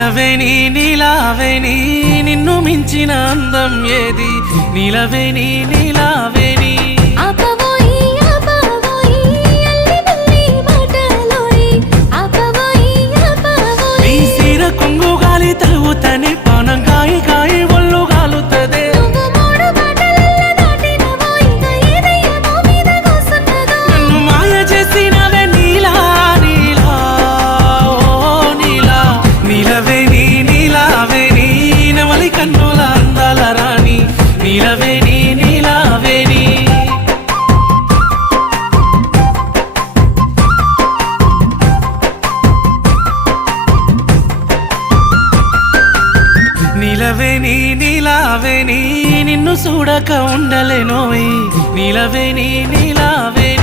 నిలవేని నీలావేని నిన్ను మించిన అందం ఏది నిలవేని నీలావేని నీ సీర కొంగు గాలి తలుగుతని పానం కాయి కాయి ఒళ్ళు గాలుతదే నన్ను మాయ చేసినవే నీలా నీలా ఓ నీలా నీలవేని నీలావేని నవలి కన్నుల అందాల రాణి నీలవేని నీలావేని నీలవేని నీలావేని నిన్ను చూడక ఉండలేనోయ్ నీలవేని నీలావేని